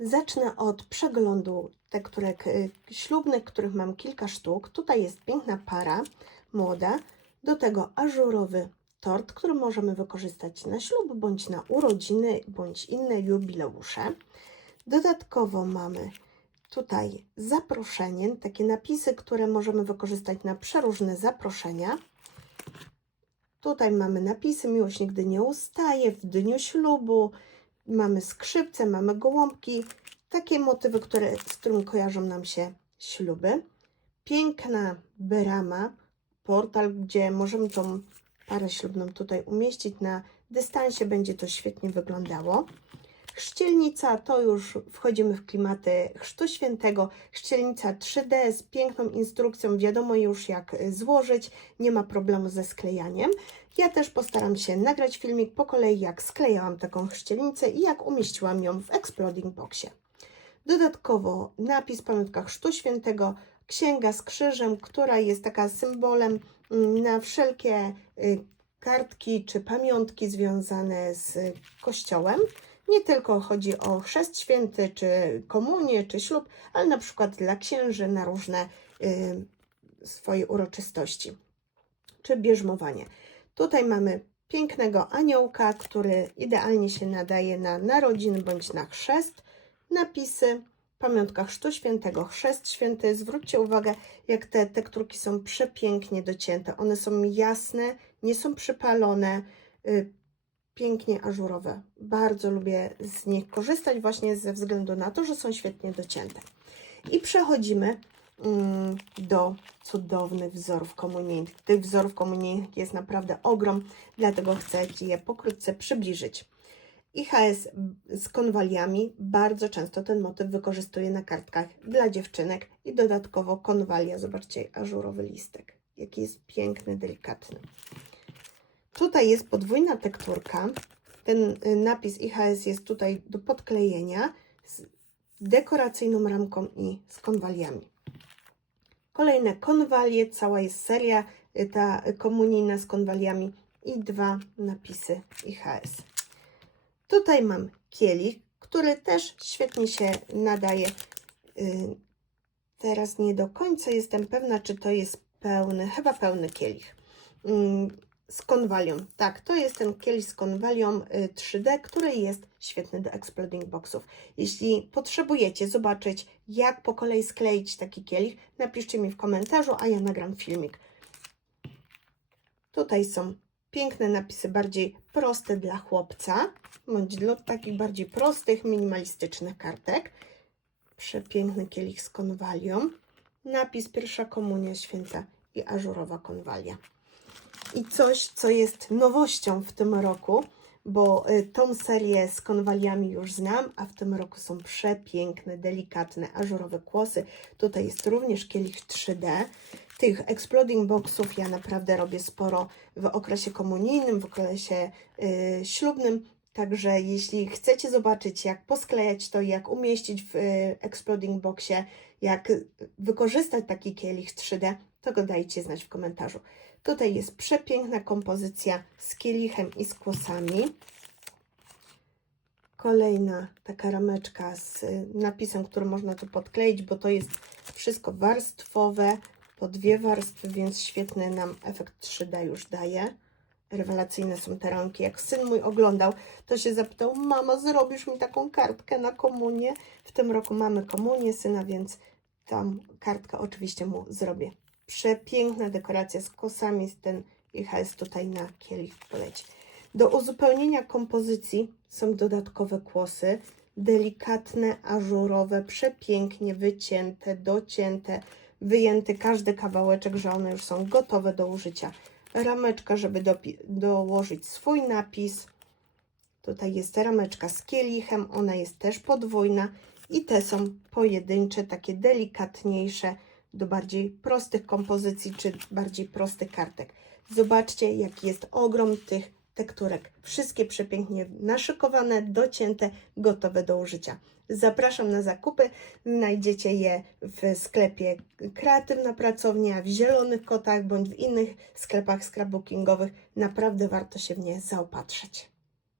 Zacznę od przeglądu tekturek ślubnych, których mam kilka sztuk. Tutaj jest piękna para, młoda, do tego ażurowy tort, który możemy wykorzystać na ślub, bądź na urodziny, bądź inne jubileusze. Dodatkowo mamy tutaj zaproszenie, takie napisy, które możemy wykorzystać na przeróżne zaproszenia. Tutaj mamy napisy: miłość nigdy nie ustaje, w dniu ślubu. Mamy skrzypce, mamy gołąbki, takie motywy, z którymi kojarzą nam się śluby. Piękna brama, portal, gdzie możemy tą parę ślubną tutaj umieścić na dystansie, będzie to świetnie wyglądało. Chrzcielnica, to już wchodzimy w klimaty Chrztu Świętego. Chrzcielnica 3D z piękną instrukcją, wiadomo już jak złożyć, nie ma problemu ze sklejaniem. Ja też postaram się nagrać filmik po kolei, jak sklejałam taką chrzcielnicę i jak umieściłam ją w Exploding Boxie. Dodatkowo napis Pamiątka Chrztu Świętego, księga z krzyżem, która jest taka symbolem na wszelkie kartki czy pamiątki związane z Kościołem. Nie tylko chodzi o chrzest święty, czy komunię, czy ślub, ale na przykład dla księży na różne swoje uroczystości, czy bierzmowanie. Tutaj mamy pięknego aniołka, który idealnie się nadaje na narodziny bądź na chrzest. Napisy: Pamiątka Chrztu Świętego, chrzest święty. Zwróćcie uwagę, jak te tekturki są przepięknie docięte. One są jasne, nie są przypalone, pięknie ażurowe. Bardzo lubię z nich korzystać właśnie ze względu na to, że są świetnie docięte. I przechodzimy do cudownych wzorów komunijnych. Tych wzorów komunijnych jest naprawdę ogrom, dlatego chcę je pokrótce przybliżyć. IHS z konwaliami, bardzo często ten motyw wykorzystuję na kartkach dla dziewczynek i dodatkowo konwalia. Zobaczcie, ażurowy listek, jaki jest piękny, delikatny. Tutaj jest podwójna tekturka. Ten napis IHS jest tutaj do podklejenia z dekoracyjną ramką i z konwaliami. Kolejne konwalie, cała jest seria ta komunijna z konwaliami i dwa napisy IHS. Tutaj mam kielich, który też świetnie się nadaje. Teraz nie do końca jestem pewna, czy to jest pełny, chyba pełny kielich. Z konwalią. Tak, to jest ten kielich z konwalią 3D, który jest świetny do Exploding Boxów. Jeśli potrzebujecie zobaczyć, jak po kolei skleić taki kielich, napiszcie mi w komentarzu, a ja nagram filmik. Tutaj są piękne napisy, bardziej proste dla chłopca, bądź dla takich bardziej prostych, minimalistycznych kartek. Przepiękny kielich z konwalią. Napis Pierwsza Komunia Święta i ażurowa konwalia. I coś, co jest nowością w tym roku, bo tą serię z konwaliami już znam, a w tym roku są przepiękne, delikatne, ażurowe kłosy. Tutaj jest również kielich 3D. Tych Exploding Boxów ja naprawdę robię sporo w okresie komunijnym, w okresie ślubnym. Także jeśli chcecie zobaczyć, jak posklejać to, jak umieścić w Exploding Boxie, jak wykorzystać taki kielich 3D, to go dajcie znać w komentarzu. Tutaj jest przepiękna kompozycja z kielichem i z kłosami. Kolejna taka rameczka z napisem, który można tu podkleić, bo to jest wszystko warstwowe, po dwie warstwy, więc świetny nam efekt 3D już daje. Rewelacyjne są te ramki. Jak syn mój oglądał, to się zapytał: mama, zrobisz mi taką kartkę na komunię? W tym roku mamy komunię syna, więc tą kartkę oczywiście mu zrobię. Przepiękna dekoracja z kosami, ten IHS tutaj na kielich poleci. Do uzupełnienia kompozycji są dodatkowe kłosy, delikatne, ażurowe, przepięknie wycięte, docięte, wyjęty każdy kawałeczek, że one już są gotowe do użycia. Rameczka, żeby dołożyć swój napis. Tutaj jest rameczka z kielichem, ona jest też podwójna i te są pojedyncze, takie delikatniejsze, do bardziej prostych kompozycji czy bardziej prostych kartek. Zobaczcie, jaki jest ogrom tych tekturek. Wszystkie przepięknie naszykowane, docięte, gotowe do użycia. Zapraszam na zakupy. Znajdziecie je w sklepie Kreatywna Pracownia, w Zielonych Kotach bądź w innych sklepach scrapbookingowych. Naprawdę warto się w nie zaopatrzyć.